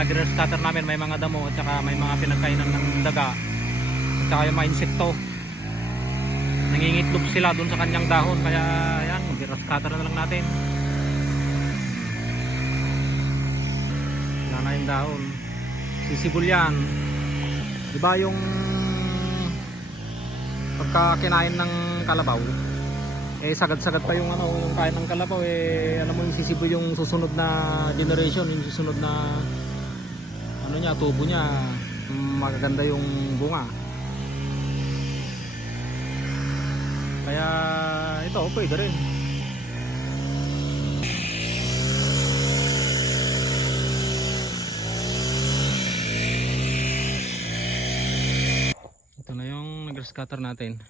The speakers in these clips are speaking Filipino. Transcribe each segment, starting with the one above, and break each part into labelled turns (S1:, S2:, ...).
S1: Kaya grass cutter namin may mga damo at saka may mga pinagkainan ng daga. At saka yung mga insekto. Nangingitlog sila dun sa kanyang dahon. Kaya yan, grass cutter na lang natin. Wala na yung dahon. Sisibol yan. Di ba yung pagka kinain ng kalabaw, eh sagad-sagad pa yung ano, yung kain ng kalabaw eh alam mo yung sisibol yung susunod na generation, yung susunod na niya, tubo niya, magaganda yung bunga. Kaya ito, pwede rin. Ito na yung nag scatter natin.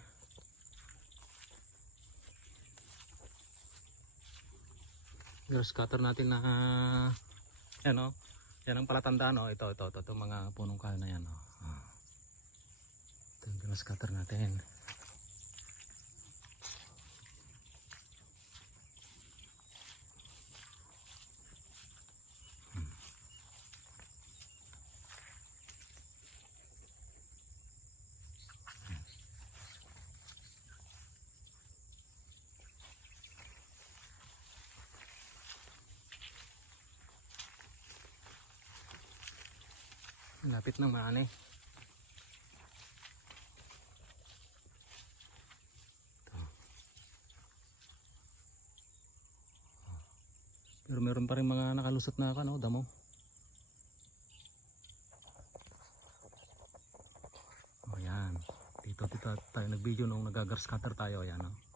S1: Grass cutter natin na yan o. Yan ang palatandaan o. Ito, ito, ito, ito, mga punong kahoy na yan o. Ah. Ito yung natin. Lapit ng maani. Ito. Pero meron pa rin mga nakalusot na ano, damo. Oh, yan. Dito, dito tayo nag-video nung nag-scatter tayo. Ayan, oh.